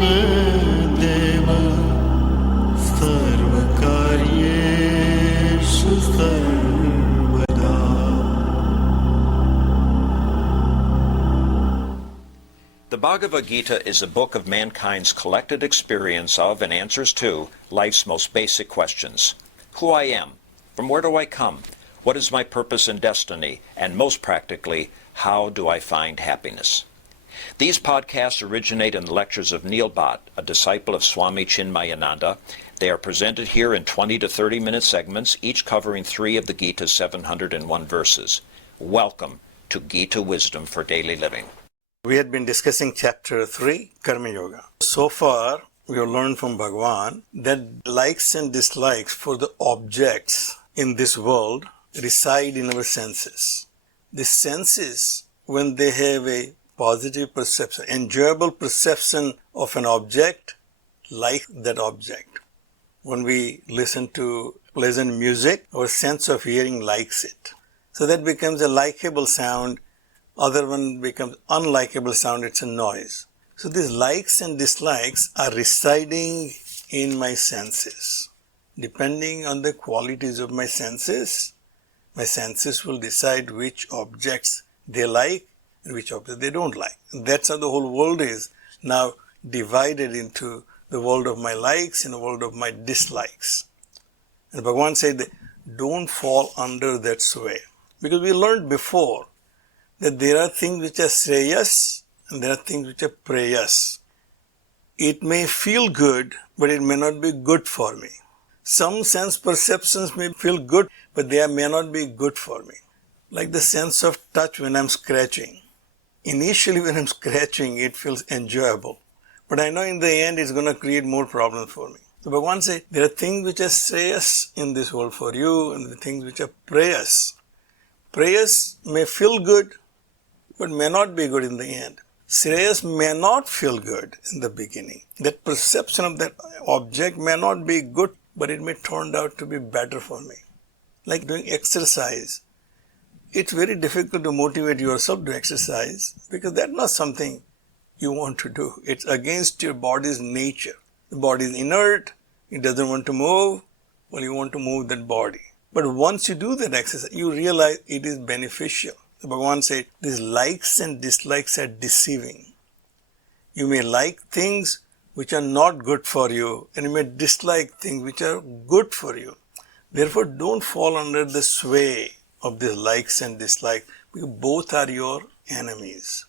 देव सर्वकार्येषु सर्वदा. The Bhagavad Gita is a book of mankind's collected experience of and answers to life's most basic questions. Who I am, from where do I come, what is my purpose and destiny, and most practically, how do I find happiness? These podcasts originate in the lectures of Neil Bhatt, a disciple of Swami Chinmayananda. They are presented here in 20 to 30-minute segments, each covering 3 of the Gita's 701 verses. Welcome to Gita Wisdom for Daily Living. We had been discussing chapter 3, Karma Yoga. So far, we have learned from Bhagavan that likes and dislikes for the objects in this world reside in our senses. The senses, when they have a positive perception, enjoyable perception of an object, like that object. When we listen to pleasant music, our sense of hearing likes it. So that becomes a likable sound. Other one becomes unlikable sound, it's a noise. So these likes and dislikes are residing in my senses. Depending on the qualities of my senses will decide which objects they like and which objects they don't like. And that's how the whole world is now divided into the world of my likes and the world of my dislikes. And Bhagavan said, don't fall under that sway. Because we learned before that there are things which are Sreyas and there are things which are Preyas. It may feel good, but it may not be good for me. Some sense perceptions may feel good, but they may not be good for me. Like the sense of touch when I'm scratching. Initially when I'm scratching, it feels enjoyable. But I know in the end it's going to create more problems for me. So Bhagavan says, there are things which are Sreyas in this world for you and the things which are Preyas. Preyas may feel good, but may not be good in the end. Sreyas may not feel good in the beginning. That perception of that object may not be good, but it may turn out to be better for me. Like doing exercise. It's very difficult to motivate yourself to exercise because that's not something you want to do. It's against your body's nature. The body is inert, it doesn't want to move, well, you want to move that body. But once you do that exercise, you realize it is beneficial. So Bhagavan said, these likes and dislikes are deceiving. You may like things which are not good for you, and you may dislike things which are good for you. Therefore, don't fall under the sway of these likes and dislikes, because both are your enemies.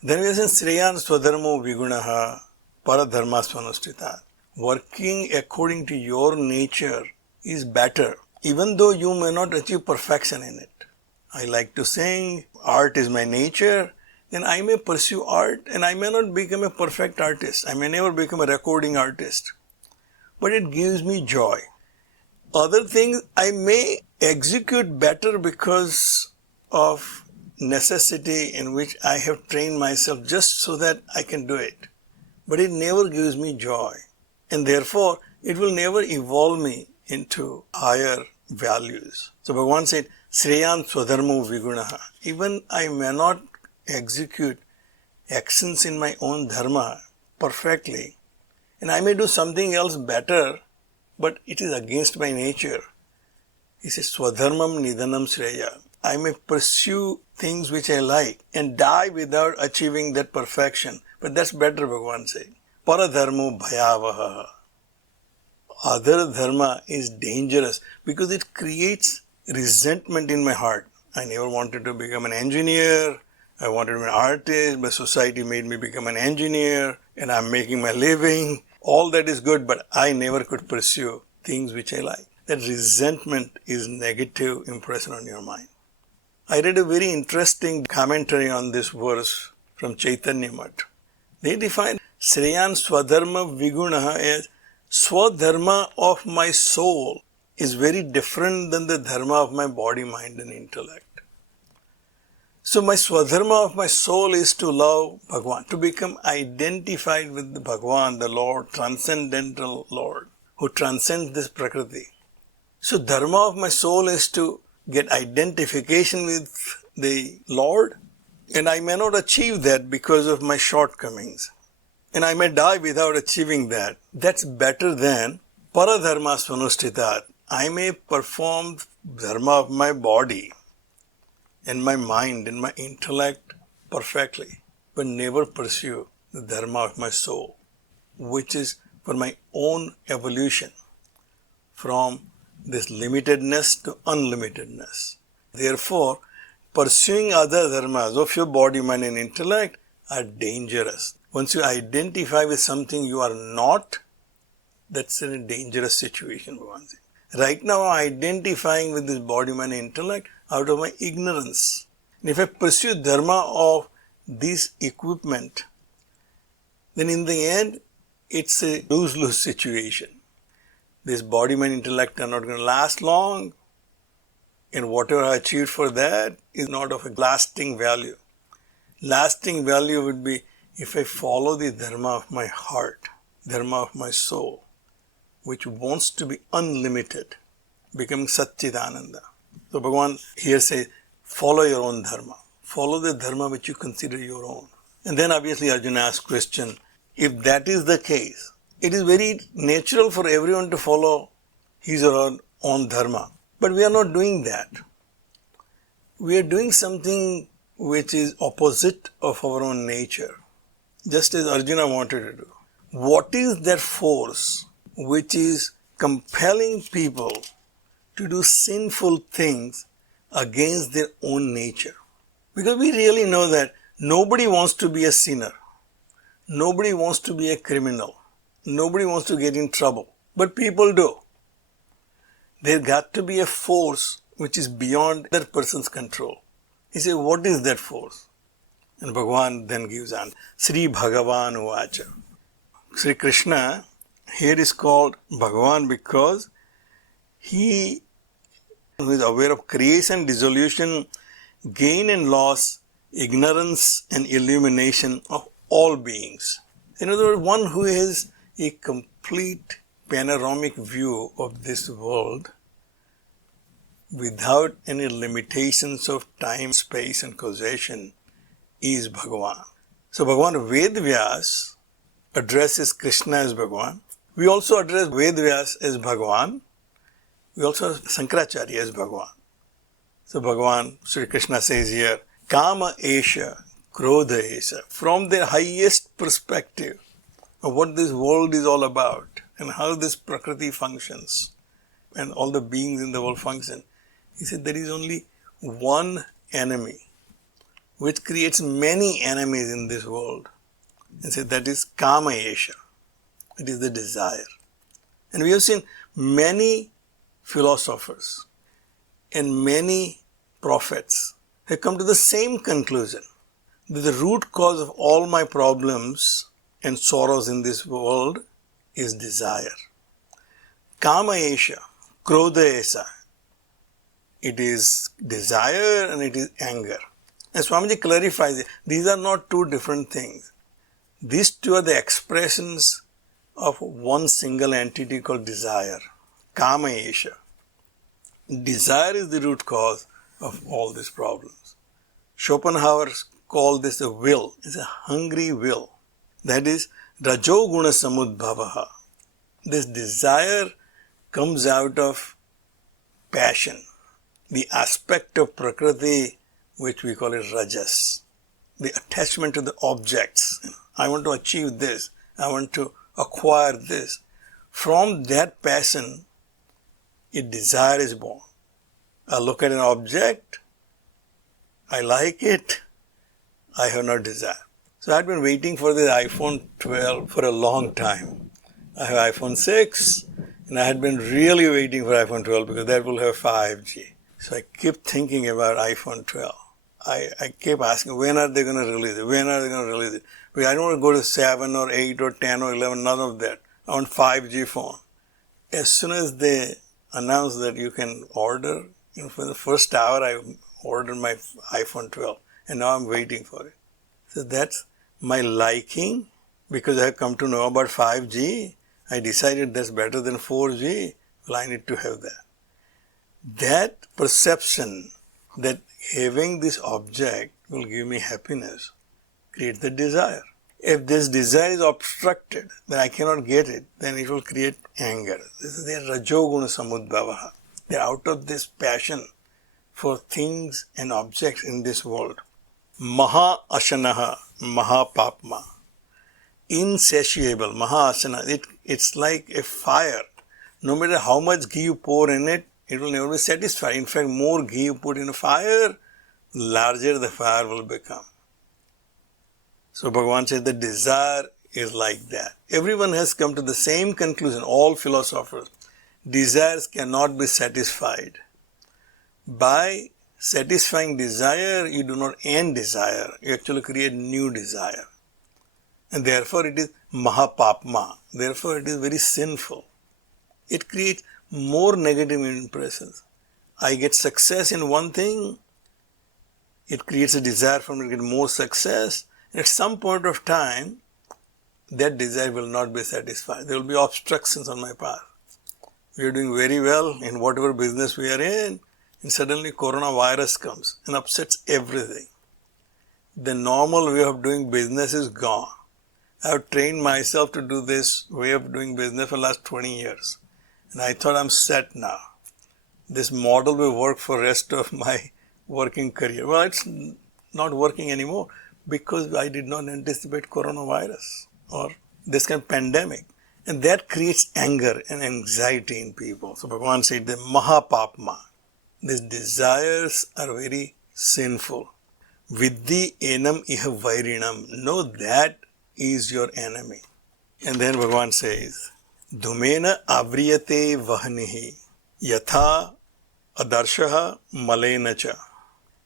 Then we say, Sreyan Swadharmo Vigunaha Paradharma Swanustita. Working according to your nature is better, even though you may not achieve perfection in it. I like to sing, art is my nature, then I may pursue art and I may not become a perfect artist. I may never become a recording artist. But it gives me joy. Other things I may execute better because of necessity in which I have trained myself just so that I can do it. But it never gives me joy. And therefore, it will never evolve me into higher values. So Bhagavan said, Sreyan Swadharmo Vigunaha. Even I may not execute actions in my own dharma perfectly, and I may do something else better, but it is against my nature. He says, Swadharmam Nidhanam Shreya. I may pursue things which I like and die without achieving that perfection. But that's better, Bhagavan said. Paradharmo Bhayavaha. Other dharma is dangerous because it creates resentment in my heart. I never wanted to become an engineer. I wanted to be an artist, but society made me become an engineer and I'm making my living. All that is good, but I never could pursue things which I like. That resentment is negative impression on your mind. I read a very interesting commentary on this verse from Chaitanya Math. They define Sreyan Swadharma Vigunaha as Swadharma of my soul is very different than the dharma of my body, mind and intellect. So my Swadharma of my soul is to love Bhagavan, to become identified with the Bhagavan, the Lord, transcendental Lord, who transcends this Prakriti. So dharma of my soul is to get identification with the Lord, and I may not achieve that because of my shortcomings. and I may die without achieving that. That's better than paradharma svanushthitat. I may perform dharma of my body and my mind and my intellect perfectly, but never pursue the dharma of my soul, which is for my own evolution from this limitedness to unlimitedness. Therefore, pursuing other dharmas of your body, mind and intellect are dangerous. Once you identify with something you are not, that's in a dangerous situation. Right now I'm identifying with this body, mind and intellect out of my ignorance. And if I pursue dharma of this equipment, then in the end it's a lose-lose situation. This body, mind, intellect are not going to last long, and whatever I achieved for that is not of a lasting value. Lasting value would be if I follow the dharma of my heart, dharma of my soul, which wants to be unlimited, becoming Satchidananda. So Bhagavan here says, follow your own dharma. Follow the dharma which you consider your own. And then obviously Arjuna asks question, if that is the case, it is very natural for everyone to follow his or her own dharma. But we are not doing that. We are doing something which is opposite of our own nature, just as Arjuna wanted to do. What is that force which is compelling people to do sinful things against their own nature? Because we really know that nobody wants to be a sinner. Nobody wants to be a criminal. Nobody wants to get in trouble. But people do. There got to be a force which is beyond that person's control. He says, what is that force? And Bhagavan then gives an Sri Bhagavan Uvacha. Sri Krishna here is called Bhagavan because he who is aware of creation, dissolution, gain and loss, ignorance and illumination of all beings. In other words, one who has a complete panoramic view of this world without any limitations of time, space and causation is Bhagavan. So Bhagavan Vedvyas addresses Krishna as Bhagavan. We also address Vedvyas as Bhagavan. We also have Sankaracharya as Bhagavan. So Bhagavan, Sri Krishna says here, Kama Esha, Krodha Esha. From their highest perspective of what this world is all about and how this Prakriti functions and all the beings in the world function, he said there is only one enemy which creates many enemies in this world. He said that is Kama Esha. It is the desire. And we have seen many philosophers and many prophets have come to the same conclusion, that the root cause of all my problems and sorrows in this world is desire. Kama Esha, Krodha Esha. It is desire and it is anger. And Swamiji clarifies it. These are not two different things. These two are the expressions of one single entity called desire. Kama Esha. Desire is the root cause of all these problems. Schopenhauer called this a will. It's a hungry will. That is Rajoguna Samudbhavaha. This desire comes out of passion, the aspect of Prakriti which we call it Rajas, the attachment to the objects. I want to achieve this, I want to acquire this. From that passion, a desire is born. I look at an object, I like it, I have no desire. So I had been waiting for the iPhone 12 for a long time. I have iPhone 6 and I had been really waiting for iPhone 12 because that will have 5G. So I kept thinking about iPhone 12. I kept asking, when are they going to release it? When are they going to release it? Because I don't want to go to 7 or 8 or 10 or 11, none of that. I want 5G phone. As soon as they announced that you can order, for the first hour I ordered my iPhone 12 and now I'm waiting for it. So that's my liking, because I have come to know about 5G. I decided that's better than 4G. Well, I need to have that. That perception that having this object will give me happiness creates the desire. If this desire is obstructed, then I cannot get it, then it will create anger. This is their rajoguna samudbhava. They are out of this passion for things and objects in this world. Maha ashanaha, maha papma. Insatiable, maha asana. It's like a fire. No matter how much ghee you pour in it, it will never be satisfied. In fact, more ghee you put in a fire, larger the fire will become. So Bhagavan said the desire is like that. Everyone has come to the same conclusion, all philosophers. Desires cannot be satisfied. By satisfying desire, you do not end desire. You actually create new desire. And therefore it is mahapapma. Therefore it is very sinful. It creates more negative impressions. I get success in one thing, it creates a desire for me to get more success. At some point of time, that desire will not be satisfied. There will be obstructions on my path. We are doing very well in whatever business we are in, and suddenly coronavirus comes and upsets everything. The normal way of doing business is gone. I have trained myself to do this way of doing business for the last 20 years. And I thought I'm set now. This model will work for the rest of my working career. Well, it's not working anymore because I did not anticipate coronavirus or this kind of pandemic. And that creates anger and anxiety in people. So Bhagavan said the mahapapma. These desires are very sinful. Viddhi enam iha vairinam. Know that is your enemy. And then Bhagavan says, Dhumena avriyate vahnihi yatha adarshaha malena cha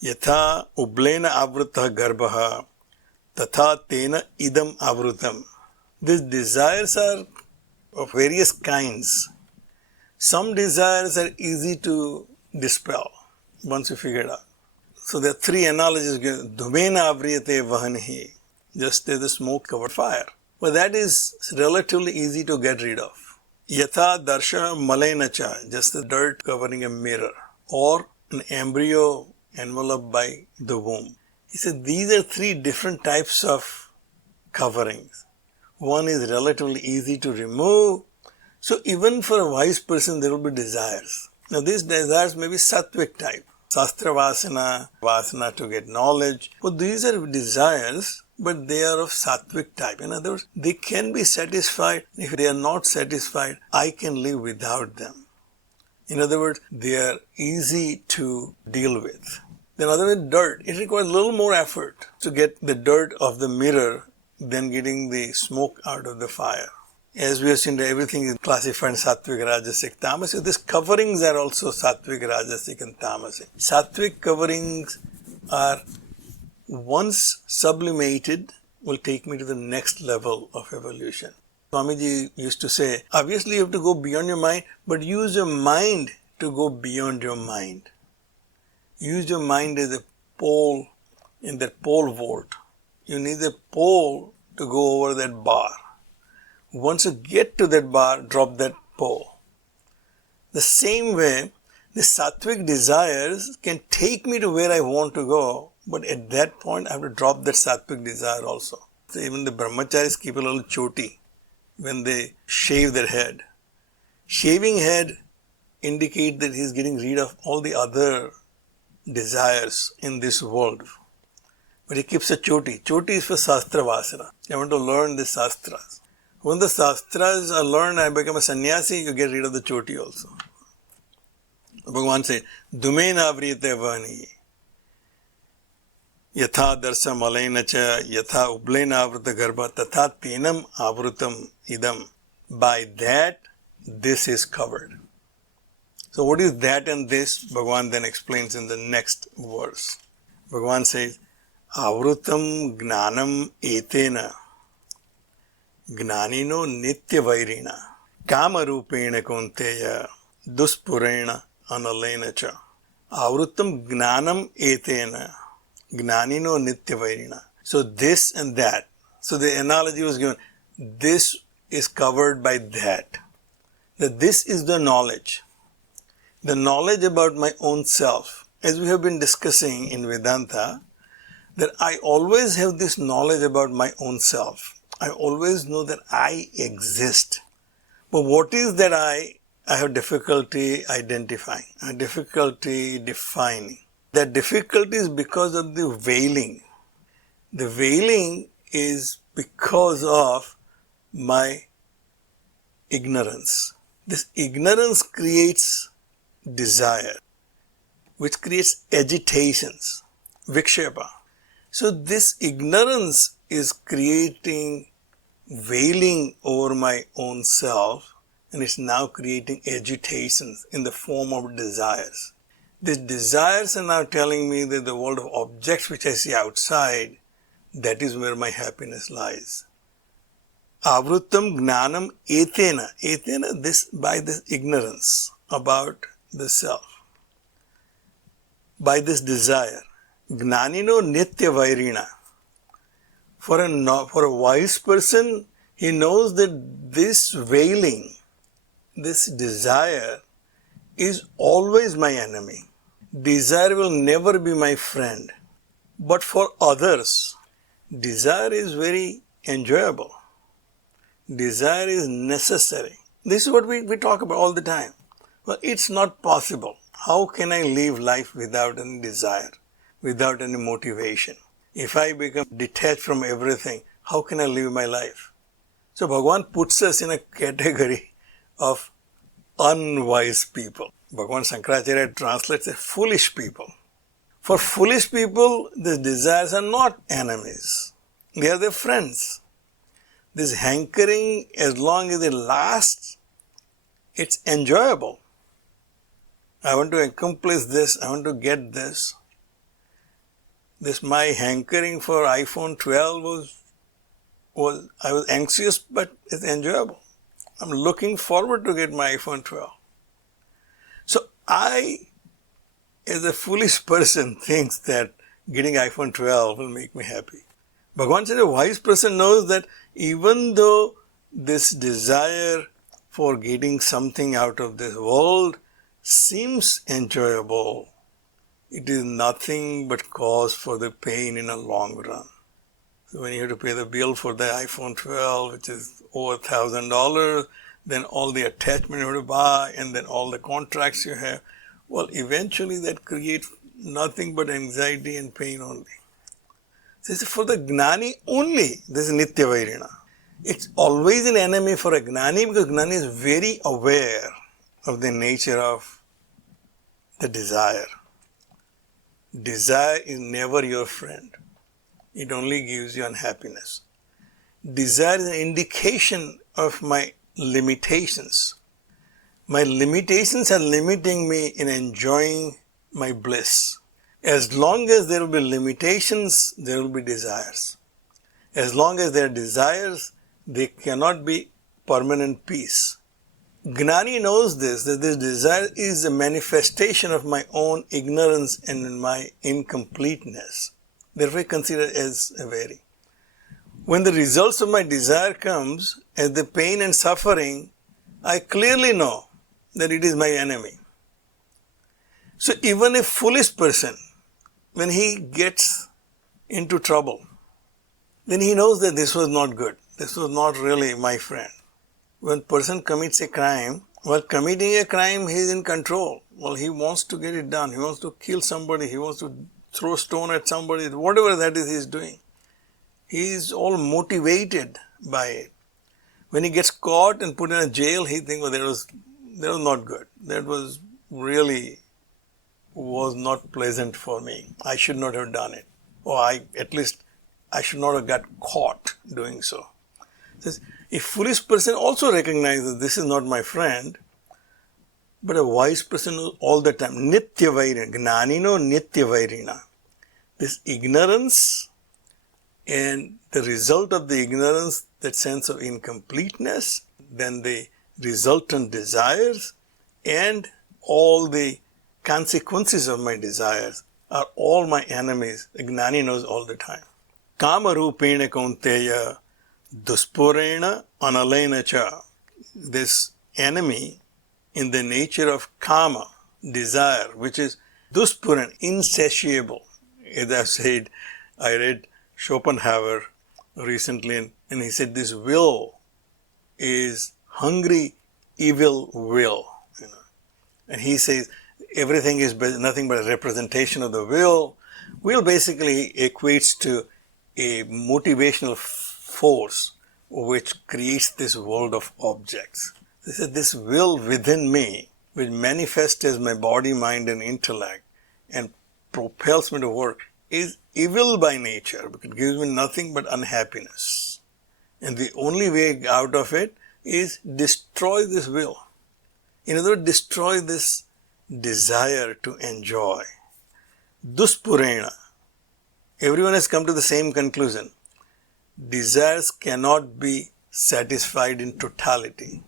yatha ublena avrutah garbhaha tatha tena idam avrutam. These desires are of various kinds. Some desires are easy to dispel once you figure it out. So there are three analogies given. Dhumena avriyate vahnihi. Just as the smoke covered fire. But that is relatively easy to get rid of. Yatha darsha malainacha, just the dirt covering a mirror, or an embryo enveloped by the womb. He said these are three different types of coverings. One is relatively easy to remove. So even for a wise person there will be desires. Now these desires may be sattvic type. Sastra vasana, vasana to get knowledge. But these are desires, but they are of sattvic type. In other words, they can be satisfied. If they are not satisfied, I can live without them. In other words, they are easy to deal with. In other words, dirt. It requires a little more effort to get the dirt off the mirror than getting the smoke out of the fire. As we have seen, everything is classified in sattvic, rajasic, tamasic. These coverings are also sattvic, rajasic and tamasic. Sattvic coverings are once sublimated will take me to the next level of evolution. Swamiji used to say, obviously you have to go beyond your mind, but use your mind to go beyond your mind. Use your mind as a pole in that pole vault. You need a pole to go over that bar. Once you get to that bar, drop that pole. The same way, the sattvic desires can take me to where I want to go, but at that point I have to drop that sattvic desire also. So even the brahmacharis keep a little choti when they shave their head. Shaving head indicates that he is getting rid of all the other desires in this world. But he keeps a choti. Choti is for sastra vasana. You want to learn the sastras. When the sastras are learned, I become a sannyasi, you get rid of the choti also. Bhagavan says, Dhumena avriyate vani. Yatha darsa malaina cha, yatha ublena avruta garbha, tatha tenam avrutam idam. By that, this is covered. So what is that and this? Bhagavan then explains in the next verse. Bhagavan says, Avrutam gnanam etena. Gnanino nitya vairina. Kama rupena kunteya. Duspurena analena cha. Avrutam gnanam etena. Gnanino nitya vairina. So this and that. So the analogy was given. This is covered by that. That this is the knowledge. The knowledge about my own self. As we have been discussing in Vedanta, that I always have this knowledge about my own self. I always know that I exist. But what is that I have difficulty identifying, I have difficulty defining. That difficulty is because of the veiling. The veiling is because of my ignorance. This ignorance creates desire, which creates agitations, vikshepa. So this ignorance is creating veiling over my own self, and it's now creating agitations in the form of desires. These desires are now telling me that the world of objects which I see outside, that is where my happiness lies. Avrutam gnanam etena. Etena, this by this ignorance about the self. By this desire. Gnanino nitya vairina. For a wise person, he knows that this veiling, this desire is always my enemy. Desire will never be my friend. But for others, desire is very enjoyable. Desire is necessary. This is what we talk about all the time. Well, it's not possible. How can I live life without any desire, without any motivation? If I become detached from everything, how can I live my life? So Bhagavan puts us in a category of unwise people. Bhagavan Shankaracharya translates as foolish people. For foolish people, these desires are not enemies. They are their friends. This hankering, as long as it lasts, it's enjoyable. I want to accomplish this, I want to get this. This my hankering for iPhone 12 I was anxious, but it's enjoyable. I'm looking forward to get my iPhone 12. So I, as a foolish person, thinks that getting iPhone 12 will make me happy. Bhagavan said a wise person knows that even though this desire for getting something out of this world seems enjoyable, it is nothing but cause for the pain in a long run. So when you have to pay the bill for the iPhone 12, which is over $1,000, then all the attachment you have to buy, and then all the contracts you have, well, eventually that creates nothing but anxiety and pain only. This is for the Gnani only, this is Nitya Vairina. It's always an enemy for a Gnani because Gnani is very aware of the nature of the desire. Desire is never your friend. It only gives you unhappiness. Desire is an indication of my limitations. My limitations are limiting me in enjoying my bliss. As long as there will be limitations, there will be desires. As long as there are desires, there cannot be permanent peace. Gnani knows this, that this desire is a manifestation of my own ignorance and my incompleteness. Therefore, I consider it as a very. When the results of my desire comes as the pain and suffering, I clearly know that it is my enemy. So even a foolish person, when he gets into trouble, then he knows that this was not good. This was not really my friend. When a person commits a crime, while committing a crime, he is in control. Well, he wants to get it done. He wants to kill somebody. He wants to throw a stone at somebody. Whatever that is he is doing. He is all motivated by it. When he gets caught and put in a jail, he thinks, well, that was not good. That was really was not pleasant for me. I should not have done it. Or at least I should not have got caught doing so. A foolish person also recognizes this is not my friend, but a wise person knows all the time. Nitya vairina, gnanino nitya vairina. This ignorance and the result of the ignorance, that sense of incompleteness, then the resultant desires and all the consequences of my desires are all my enemies. The Gnani knows all the time. Kama rupena kaunteya duspurena analena cha. This enemy in the nature of kama, desire, which is duspuran, insatiable. As I said, I read Schopenhauer recently, and he said this will is hungry, evil will. And he says everything is nothing but a representation of the will. Will basically equates to a motivational force which creates this world of objects. They said this will within me, which manifests as my body, mind and intellect and propels me to work, is evil by nature because it gives me nothing but unhappiness. And the only way out of it is destroy this will. In other words, destroy this desire to enjoy. Duspurena. Everyone has come to the same conclusion. Desires cannot be satisfied in totality.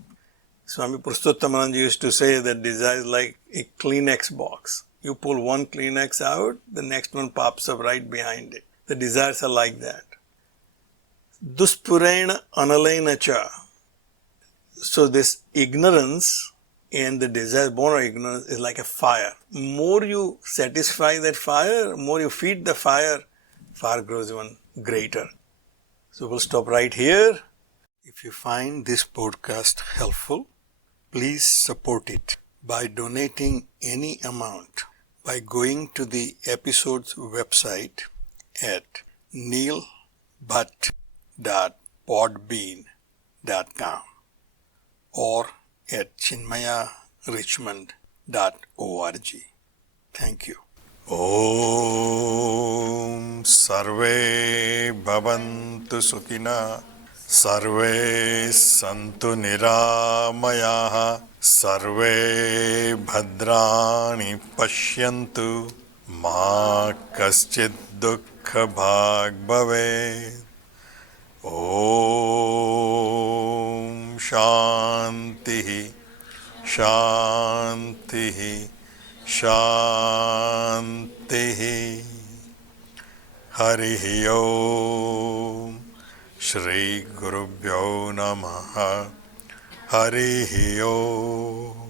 Swami Purushottamana used to say that desire is like a Kleenex box. You pull one Kleenex out, the next one pops up right behind it. The desires are like that. Duspurena analena cha. So this ignorance and the desire born of ignorance is like a fire. More you satisfy that fire, more you feed the fire, fire grows even greater. So we'll stop right here. If you find this podcast helpful, please support it by donating any amount by going to the episode's website at neilbhatt.podbean.com or at chinmayarichmond.org. Thank you. Om Sarve Bhavantu Sukhina Sarve Santu Niramayaha Sarve Bhadrani Pashyantu Ma Kaschid Dukkha Bhag Bhavet. Om Shanti Shanti Shanti. Hari Om. Shri Gurubhyo Namaha. Hari Om.